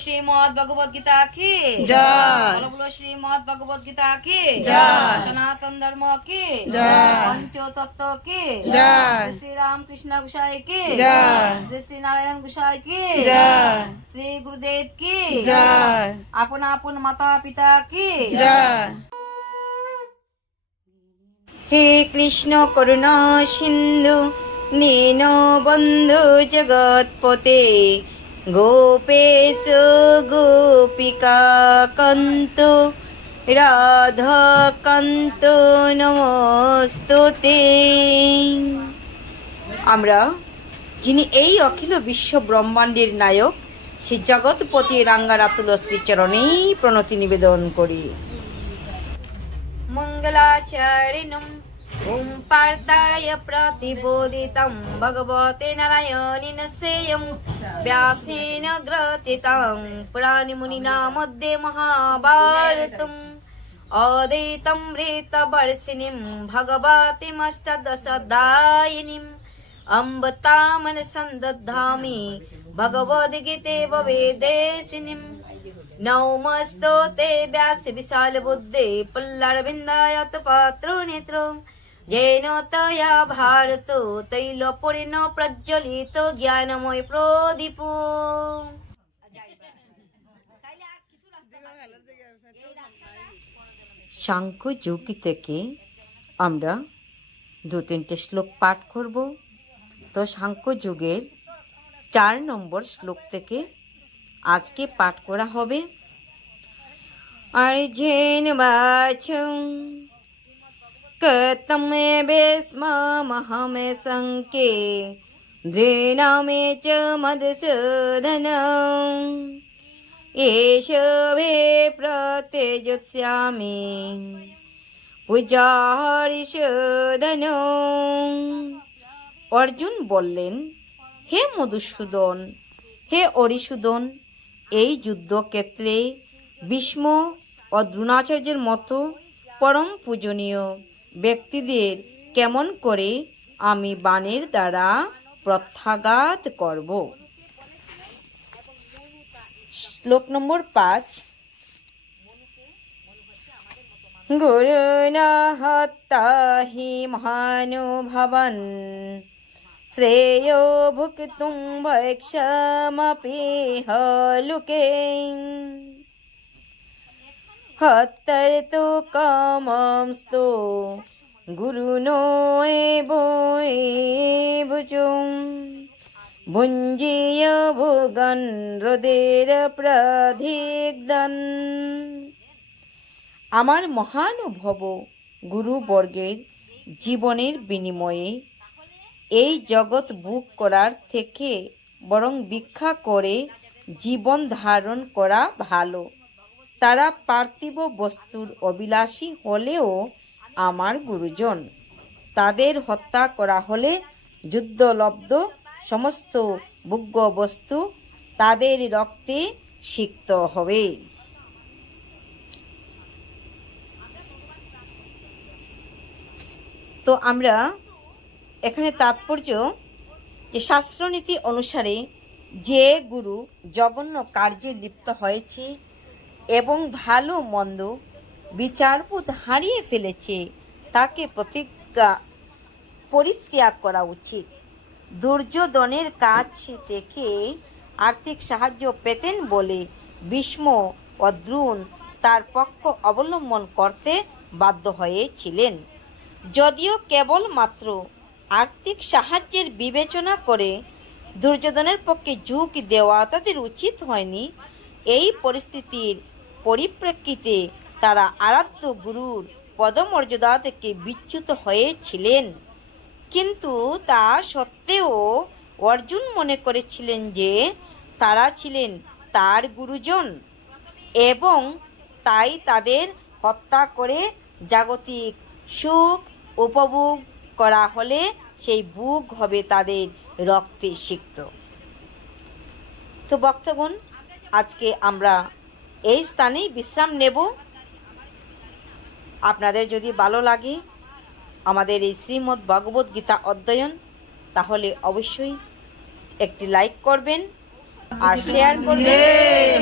श्रीमद् भगवद गीता की जय। बोलो श्रीमद् भगवद गीता की जय। सनातन धर्म की जय। पंचो तत्व की जय। श्री राम कृष्ण गोसाई की जय। श्री श्री नारायण गोसाई की जय। श्री गुरुदेव की जय। अपन अपन माता पिता की जय। हे कृष्ण करुणा सिंधु दीनबन्धु जगत्पते गोपेश गोपिका कान्त राधा कान्त नमस्तुते। আমরা যিনি এই অখিল বিশ্ব ব্রহ্মাণ্ডের নায়ক শ্রী জগৎপতি রাঙ্গারাতুল শ্রীচরণেই প্রণতি নিবেদন করি। মঙ্গলাচরণম ওম পার্থায় প্রতিবোদিতং ভগবতে নারায়ণেন সেয়ং ব্যাসেন গ্রথিতং পুরাণে মুনিনা মধ্যে মহাভারতম অদ্বৈতম ঋতবর্ষিণীম ভগবতীমষ্টাদশাধ্যায়িনীম अम्ब तामन संदधामि भगवद्गीते भवेदेशिनीं नमस्तोते व्यास विशाल बुद्धे पुल्लारविन्दायत पात्रो नेत्रो येन तया भारतो तैलपुरेण प्रज्वलितो ज्ञानमय प्रदीपो। সাংখ্য যোগী থেকে আমরা 2-3টে শ্লোক পাঠ করব। তো সাংখ্য যুগের 4 নম্বর শ্লোক থেকে আজকে পাঠ করা হবে। अर्जेन वाचं कतमे बेस्महमे संके दृणामे च मधुसूदनम् एष भे प्रत्यजुष्यामि পূজাহরিষদন। অর্জুন বললেন, হে মধুসূদন, হে অরিসূদন, এই যুদ্ধক্ষেত্রে ভীষ্ম ও দ্রোণাচার্যের মতো পরম পূজনীয় ব্যক্তিদের কেমন করে আমি বাণের দ্বারা প্রত্যাঘাত করব। শ্লোক নম্বর 5। গুরুণা হত্যা হি মহানুভবন শ্রেয়ো ভুক্তুং ভৈক্ষমপি হলুকে হত্যর্তু কামস্তু গুরুণো ভুজুং ভুঞ্জীয় ভুগন হৃদয়ের প্রধিগ্ধন। আমার মহানুভব গুরুবর্গের জীবনের বিনিময়ে এই জগৎ ভোগ করার থেকে বরং ভিক্ষা করে জীবন ধারণ করা ভালো। তারা পার্থিব বস্তুর অভিলাষী হলেও আমার গুরুজন। তাদের হত্যা করা হলে যুদ্ধলব্ধ সমস্ত ভোগ্য বস্তু তাদের রক্তে সিক্ত হবে। তো আমরা এখানে তাৎপর্য যে শাস্ত্রনীতি অনুসারে যে গুরু জঘন্য কার্যে লিপ্ত হয়েছে এবং ভালো মন্দ বিচারবোধ হারিয়ে ফেলেছে তাকে পরিত্যাগ করা উচিত। দুর্যোধনের কাছ থেকে আর্থিক সাহায্য পেতেন বলে ভীষ্ম ও দ্রোণ তার পক্ষ অবলম্বন করতে বাধ্য হয়েছিলেন। যদিও কেবলমাত্র আর্থিক সাহায্যের বিবেচনা করে দুর্যোধনের পক্ষে ঝুঁকি দেওয়া তাদের উচিত হয়নি। এই পরিস্থিতির পরিপ্রেক্ষিতে তারা আরাধ্য গুরুর পদমর্যাদা থেকে বিচ্যুত হয়েছিলেন। কিন্তু তা সত্ত্বেও অর্জুন মনে করেছিলেন যে তারা ছিলেন তার গুরুজন এবং তাই তাদের হত্যা করে জাগতিক সুখ উপভোগ করা হলে সেই ভোগ হবে তাদের রক্তে সিক্ত। তো ভক্তগণ, আজকে আমরা এই স্থানেই বিশ্রাম নেব। আপনাদের যদি ভালো লাগে আমাদের এই শ্রীমদ্ ভগবদ গীতা অধ্যয়ন, তাহলে অবশ্যই একটি লাইক করবেন আর শেয়ার করবেন।